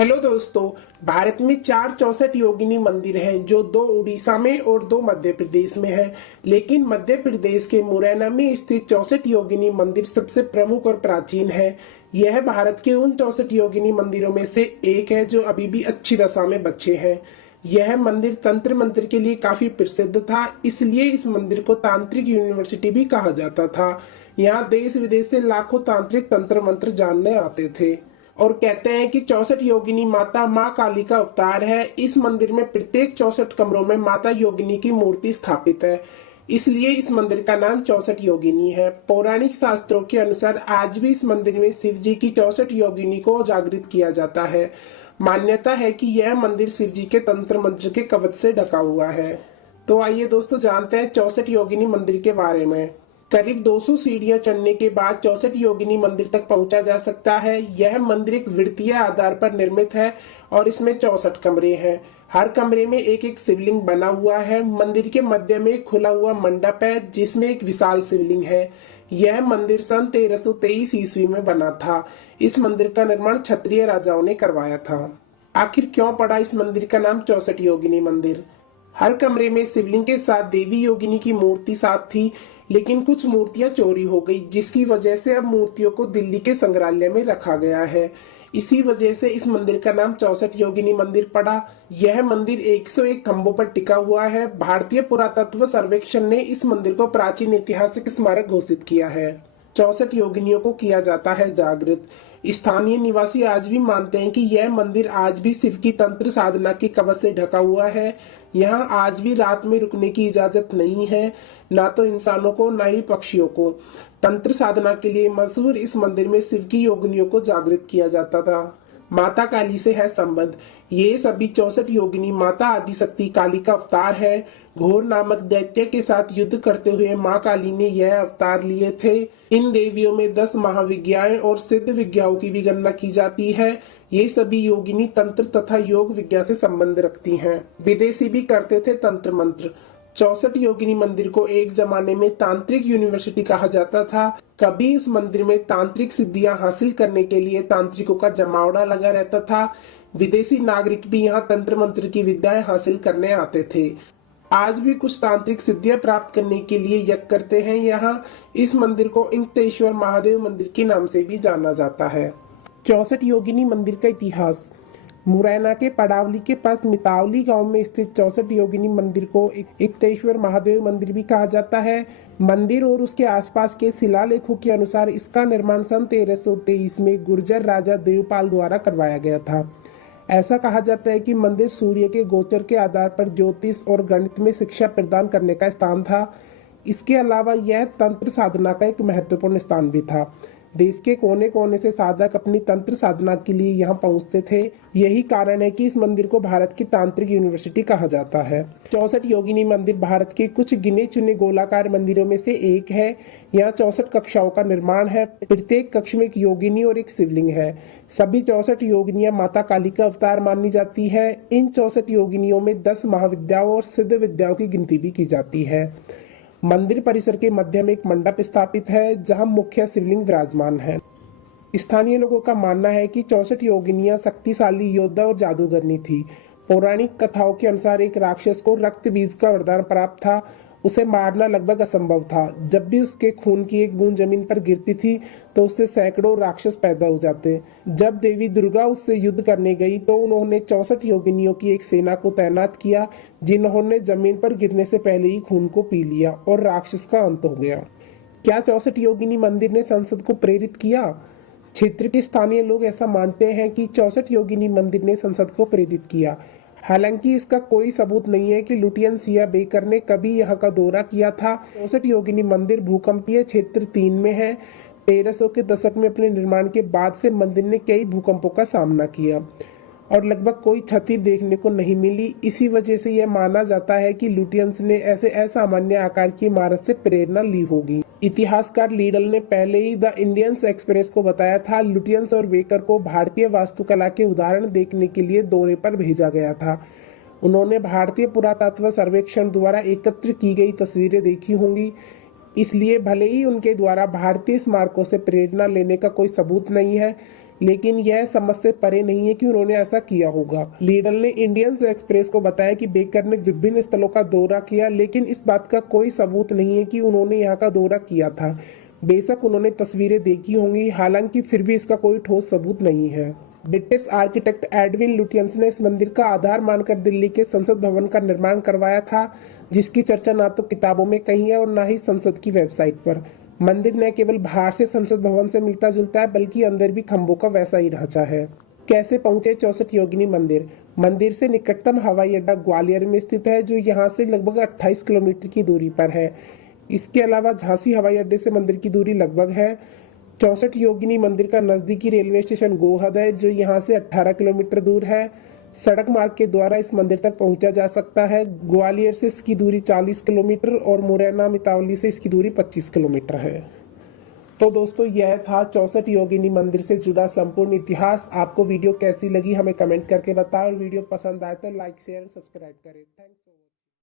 Hello दोस्तों। भारत में 464 योगिनी मंदिर हैं जो 2 उड़ीसा में और 2 मध्य प्रदेश में हैं। लेकिन मध्य प्रदेश के मुरैना में स्थित 64 योगिनी मंदिर सबसे प्रमुख और प्राचीन है। यह भारत के उन 64 योगिनी मंदिरों में से एक है जो अभी भी अच्छी दशा में बचे हैं। यह मंदिर तंत्र मंत्र के लिए काफी प्रसिद्ध था, इसलिए इस मंदिर को तांत्रिक यूनिवर्सिटी भी कहा जाता था। यहाँ देश विदेश से लाखों तांत्रिक तंत्र मंत्र जानने आते थे और कहते हैं कि 64 योगिनी माता माँ काली का अवतार है। इस मंदिर में प्रत्येक 64 कमरों में माता योगिनी की मूर्ति स्थापित है, इसलिए इस मंदिर का नाम 64 योगिनी है। पौराणिक शास्त्रों के अनुसार आज भी इस मंदिर में शिव जी की 64 योगिनी को जागृत किया जाता है। मान्यता है कि यह मंदिर शिव जी के तंत्र मंत्र के कवच से ढका हुआ है। तो आइए दोस्तों जानते हैं 64 योगिनी मंदिर के बारे में। करीब 200 सीढ़ियां चढ़ने के बाद 64 योगिनी मंदिर तक पहुंचा जा सकता है। यह मंदिर एक वृत्तीय आधार पर निर्मित है और इसमें 64 कमरे हैं। हर कमरे में एक एक शिवलिंग बना हुआ है। मंदिर के मध्य में एक खुला हुआ मंडप है जिसमें एक विशाल शिवलिंग है। यह मंदिर सन 1323 ईस्वी में बना था। इस मंदिर का निर्माण क्षत्रिय राजाओं ने करवाया था। आखिर क्यों पड़ा इस मंदिर का नाम 64 योगिनी मंदिर? हर कमरे में शिवलिंग के साथ देवी योगिनी की मूर्ति साथ थी, लेकिन कुछ मूर्तियां चोरी हो गई, जिसकी वजह से अब मूर्तियों को दिल्ली के संग्रहालय में रखा गया है। इसी वजह से इस मंदिर का नाम 64 योगिनी मंदिर पड़ा। यह मंदिर 101 खंभों पर टिका हुआ है। भारतीय पुरातत्व सर्वेक्षण ने इस मंदिर को प्राचीन ऐतिहासिक स्मारक घोषित किया है। 64 योगिनियों को किया जाता है जागृत। स्थानीय निवासी आज भी मानते हैं कि यह मंदिर आज भी शिव की तंत्र साधना के कवच से ढका हुआ है। यहाँ आज भी रात में रुकने की इजाजत नहीं है, ना तो इंसानों को ना ही पक्षियों को। तंत्र साधना के लिए मशहूर इस मंदिर में शिव की योगिनियों को जागृत किया जाता था। माता काली से है संबंध। ये सभी 64 योगिनी माता आदिशक्ति काली का अवतार है। घोर नामक दैत्य के साथ युद्ध करते हुए माँ काली ने यह अवतार लिए थे। इन देवियों में 10 महाविज्ञाएं और सिद्ध विज्ञाओं की भी गणना की जाती है। ये सभी योगिनी तंत्र तथा योग विज्ञा से संबंध रखती हैं। विदेशी भी करते थे तंत्र मंत्र। 64 योगिनी मंदिर को एक जमाने में तांत्रिक यूनिवर्सिटी कहा जाता था। कभी इस मंदिर में तांत्रिक सिद्धियां हासिल करने के लिए तांत्रिकों का जमावड़ा लगा रहता था। विदेशी नागरिक भी यहाँ तंत्र मंत्र की विद्याएं हासिल करने आते थे। आज भी कुछ तांत्रिक सिद्धियां प्राप्त करने के लिए यज्ञ करते हैं। यहाँ इस मंदिर को इंकतेश्वर महादेव मंदिर के नाम से भी जाना जाता है। 64 योगिनी मंदिर का इतिहास। मुरैना के पड़ावली के पास मितावली गांव में स्थित 64 योगिनी मंदिर को इंकतेश्वर महादेव मंदिर भी कहा जाता है। मंदिर और उसके आसपास के शिलालेखों के अनुसार इसका निर्माण सन 1323 में गुर्जर राजा देवपाल द्वारा करवाया गया था। ऐसा कहा जाता है कि मंदिर सूर्य के गोचर के आधार पर ज्योतिष और गणित में शिक्षा प्रदान करने का स्थान था। इसके अलावा यह तंत्र साधना का एक महत्वपूर्ण स्थान भी था। देश के कोने कोने से साधक अपनी तंत्र साधना के लिए यहाँ पहुँचते थे। यही कारण है कि इस मंदिर को भारत की तांत्रिक यूनिवर्सिटी कहा जाता है। 64 योगिनी मंदिर भारत के कुछ गिने चुने गोलाकार मंदिरों में से एक है। यहाँ 64 कक्षाओं का निर्माण है। प्रत्येक कक्ष में एक योगिनी और एक शिवलिंग है। सभी 64 योगिनियां माता काली का अवतार मानी जाती है। इन 64 योगिनियों में 10 महाविद्याओं और सिद्ध विद्याओं की गिनती भी की जाती है। मंदिर परिसर के मध्य में एक मंडप स्थापित है जहां मुख्य शिवलिंग विराजमान है। स्थानीय लोगों का मानना है कि 64 योगिनियां शक्तिशाली योद्धा और जादूगरनी थी। पौराणिक कथाओं के अनुसार एक राक्षस को रक्त बीज का वरदान प्राप्त था। उसे मारना लगभग असंभव था। जब भी उसके खून की एक बूंद जमीन पर गिरती थी तो उससे सैकड़ों राक्षस पैदा हो जाते। जब देवी दुर्गा उससे युद्ध करने गई तो उन्होंने 64 योगिनियों की एक सेना को तैनात किया, जिन्होंने जमीन पर गिरने से पहले ही खून को पी लिया और राक्षस का अंत हो गया। क्या 64 योगिनी मंदिर ने संसद को प्रेरित किया? क्षेत्र के स्थानीय लोग ऐसा मानते हैं कि 64 योगिनी मंदिर ने संसद को प्रेरित किया। हालांकि इसका कोई सबूत नहीं है कि लुटियन सिया बेकर ने कभी यहाँ का दौरा किया था। 64 योगिनी मंदिर भूकंपीय क्षेत्र 3 में है। 1300 के दशक में अपने निर्माण के बाद से मंदिर ने कई भूकंपों का सामना किया और लगभग कोई क्षति देखने को नहीं मिली। इसी वजह से यह माना जाता है कि लुटियंस ने ऐसे असामान्य आकार की इमारत से प्रेरणा ली होगी। इतिहासकार लीडल ने पहले ही द इंडियन एक्सप्रेस को बताया था, लुटियंस और बेकर को भारतीय वास्तुकला के उदाहरण देखने के लिए दौरे पर भेजा गया था। उन्होंने भारतीय पुरातत्व सर्वेक्षण द्वारा एकत्र की गई तस्वीरें देखी होंगी। इसलिए भले ही उनके द्वारा भारतीय स्मारकों से प्रेरणा लेने का कोई सबूत नहीं है, लेकिन यह समझ से परे नहीं है कि उन्होंने ऐसा किया होगा। लीडर ने इंडियन एक्सप्रेस को बताया कि बेकर ने विभिन्न स्थलों का दौरा किया, लेकिन इस बात का कोई सबूत नहीं है कि उन्होंने यहाँ का दौरा किया था। बेशक उन्होंने तस्वीरें देखी होंगी, हालांकि फिर भी इसका कोई ठोस सबूत नहीं है। ब्रिटिश आर्किटेक्ट एडविन लुटियंस ने इस मंदिर का आधार मानकर दिल्ली के संसद भवन का निर्माण करवाया था, जिसकी चर्चा ना तो किताबों में कहीं है और ना ही संसद की वेबसाइट पर। मंदिर न केवल बाहर से संसद भवन से मिलता जुलता है, बल्कि अंदर भी खंभों का वैसा ही ढांचा है। कैसे पहुंचे 64 योगिनी मंदिर? मंदिर से निकटतम हवाई अड्डा ग्वालियर में स्थित है, जो यहाँ से लगभग 28 किलोमीटर की दूरी पर है। इसके अलावा झांसी हवाई अड्डे से मंदिर की दूरी लगभग है। 64 योगिनी मंदिर का नजदीकी रेलवे स्टेशन गोहद है, जो यहाँ से 18 किलोमीटर दूर है। सड़क मार्ग के द्वारा इस मंदिर तक पहुंचा जा सकता है। ग्वालियर से इसकी दूरी 40 किलोमीटर और मुरैना मितावली से इसकी दूरी 25 किलोमीटर है। तो दोस्तों, यह था 64 योगिनी मंदिर से जुड़ा संपूर्ण इतिहास। आपको वीडियो कैसी लगी हमें कमेंट करके बताओ, और वीडियो पसंद आए तो लाइक शेयर एंड सब्सक्राइब करें। थैंक्स।